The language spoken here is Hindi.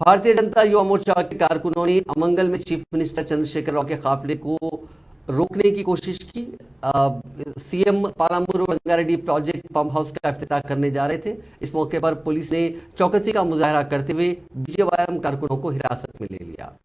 भारतीय जनता युवा मोर्चा के कारकुनों ने अमंगल में चीफ मिनिस्टर चंद्रशेखर राव के काफिले को रोकने की कोशिश की। CM पालामुरु Rangareddy project pump house का इफ्तिताह करने जा रहे थे। इस मौके पर पुलिस ने चौकसी का मुजाहरा करते हुए बीजेवाईएम कारकुनों को हिरासत में ले लिया।